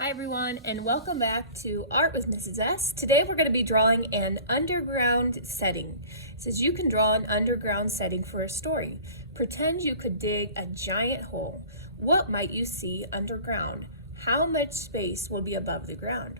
Hi everyone, and welcome back to Art with Mrs. S. Today we're going to be drawing an underground setting. It says you can draw an underground setting for a story. Pretend you could dig a giant hole. What might you see underground? How much space will be above the ground?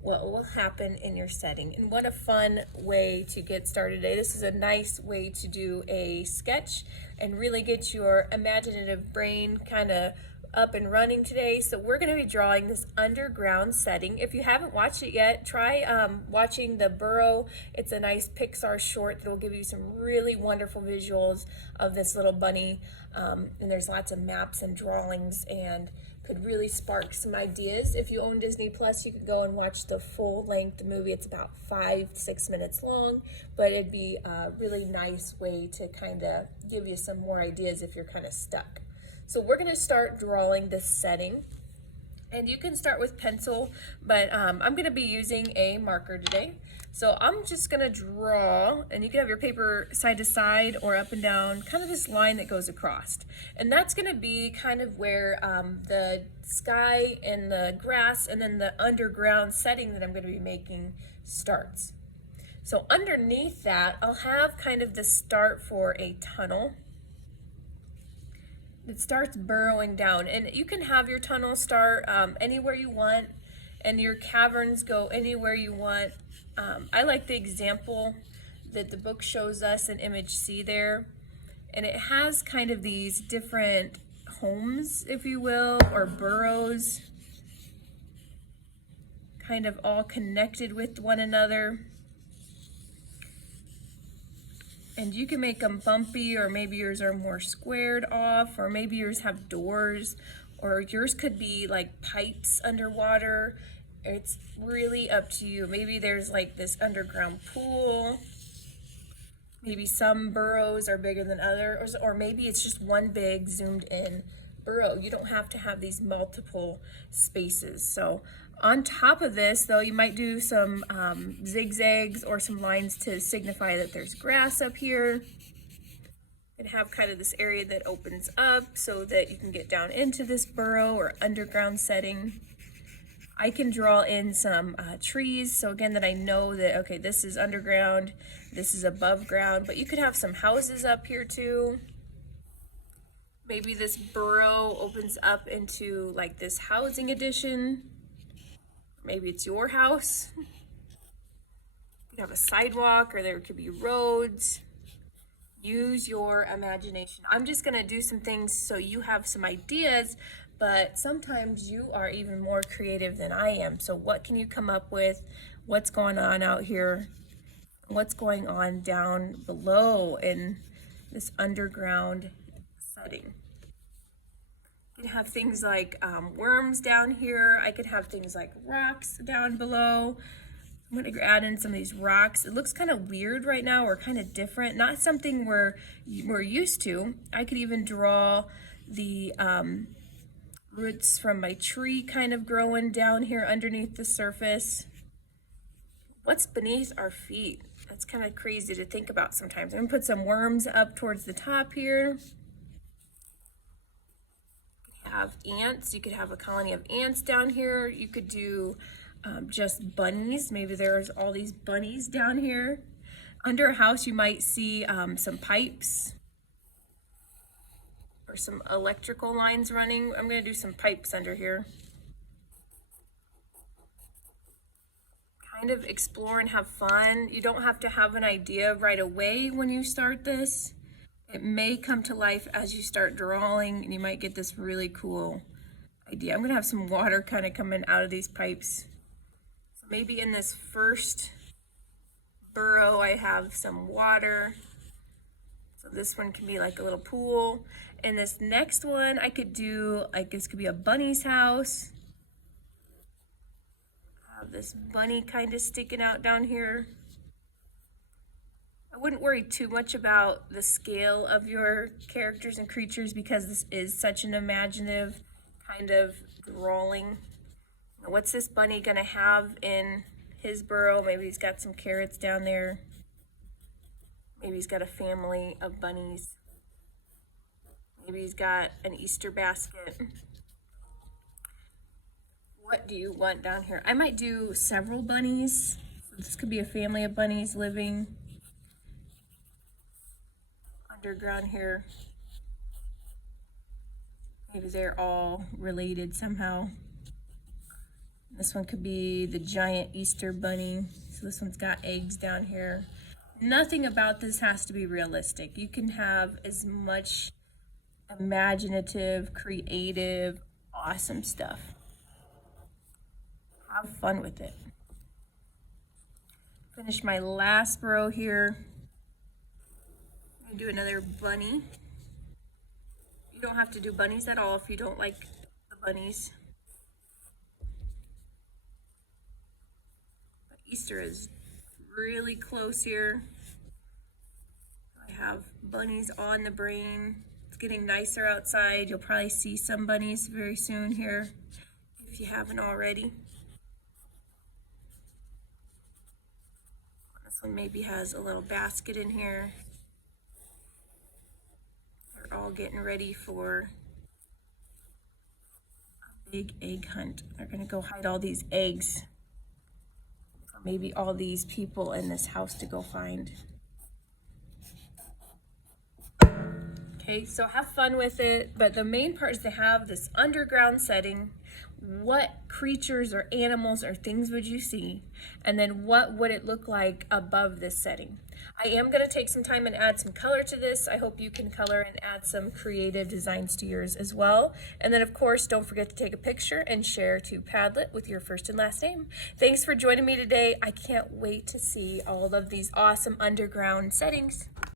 What will happen in your setting? And what a fun way to get started today. This is a nice way to do a sketch and really get your imaginative brain kind of up and running today. So we're going to be drawing this underground setting. If you haven't watched it yet, try watching The Burrow. It's a nice Pixar short that will give you some really wonderful visuals of this little bunny. And there's lots of maps and drawings and could really spark some ideas. If you own Disney Plus, you could go and watch the full-length movie. It's about 5-6 minutes long, but it'd be a really nice way to kind of give you some more ideas if you're kind of stuck. So we're going to start drawing this setting, and you can start with pencil, but I'm going to be using a marker today. So I'm just going to draw, and you can have your paper side to side or up and down, kind of this line that goes across. And that's going to be kind of where the sky and the grass and then the underground setting that I'm going to be making starts. So underneath that, I'll have kind of the start for a tunnel. It starts burrowing down, and you can have your tunnel start anywhere you want, and your caverns go anywhere you want. I like the example that the book shows us in image C there, and it has kind of these different homes, if you will, or burrows, kind of all connected with one another. And you can make them bumpy, or maybe yours are more squared off, or maybe yours have doors, or yours could be like pipes underwater. It's really up to you. Maybe there's like this underground pool. Maybe some burrows are bigger than others, or maybe it's just one big zoomed in burrow. You don't have to have these multiple spaces. So on top of this, though, you might do some zigzags or some lines to signify that there's grass up here. And have kind of this area that opens up so that you can get down into this burrow or underground setting. I can draw in some trees, so again that I know that, okay, this is underground, this is above ground, but you could have some houses up here too. Maybe this burrow opens up into like this housing addition. Maybe it's your house. You could have a sidewalk, or there could be roads. Use your imagination. I'm just gonna do some things so you have some ideas, but sometimes you are even more creative than I am. So what can you come up with? What's going on out here? What's going on down below in this underground setting? You can have things like worms down here. I could have things like rocks down below. I'm going to add in some of these rocks. It looks kind of weird right now, or kind of different. Not something we're used to. I could even draw the roots from my tree kind of growing down here underneath the surface. What's beneath our feet? That's kind of crazy to think about sometimes. I'm going to put some worms up towards the top here. Have ants. You could have a colony of ants down here. You could do just bunnies. Maybe there's all these bunnies down here. Under a house, you might see some pipes or some electrical lines running. I'm going to do some pipes under here. Kind of explore and have fun. You don't have to have an idea right away when you start this. It may come to life as you start drawing, and you might get this really cool idea. I'm going to have some water kind of coming out of these pipes. So maybe in this first burrow, I have some water. So this one can be like a little pool. And this next one, I could do, like, this could be a bunny's house. Have this bunny kind of sticking out down here. I wouldn't worry too much about the scale of your characters and creatures, because this is such an imaginative kind of drawing. What's this bunny gonna have in his burrow? Maybe he's got some carrots down there. Maybe he's got a family of bunnies. Maybe he's got an Easter basket. What what do you want down here? I might do several bunnies. So this could be a family of bunnies living underground here. Maybe they're all related somehow. This one could be the giant Easter bunny. So this one's got eggs down here. Nothing about this has to be realistic. You can have as much imaginative, creative, awesome stuff. Have fun with it. Finish my last row here. I'm gonna do another bunny. You don't have to do bunnies at all if you don't like the bunnies. But Easter is really close here. I have bunnies on the brain. It's getting nicer outside. You'll probably see some bunnies very soon here if you haven't already. This one maybe has a little basket in here. They're all getting ready for a big egg hunt. They're gonna go hide all these eggs. Or maybe all these people in this house to go find. Okay, so have fun with it, but the main part is to have this underground setting. What creatures or animals or things would you see? And then what would it look like above this setting? I am going to take some time and add some color to this. I hope you can color and add some creative designs to yours as well. And then of course, don't forget to take a picture and share to Padlet with your first and last name. Thanks for joining me today. I can't wait to see all of these awesome underground settings.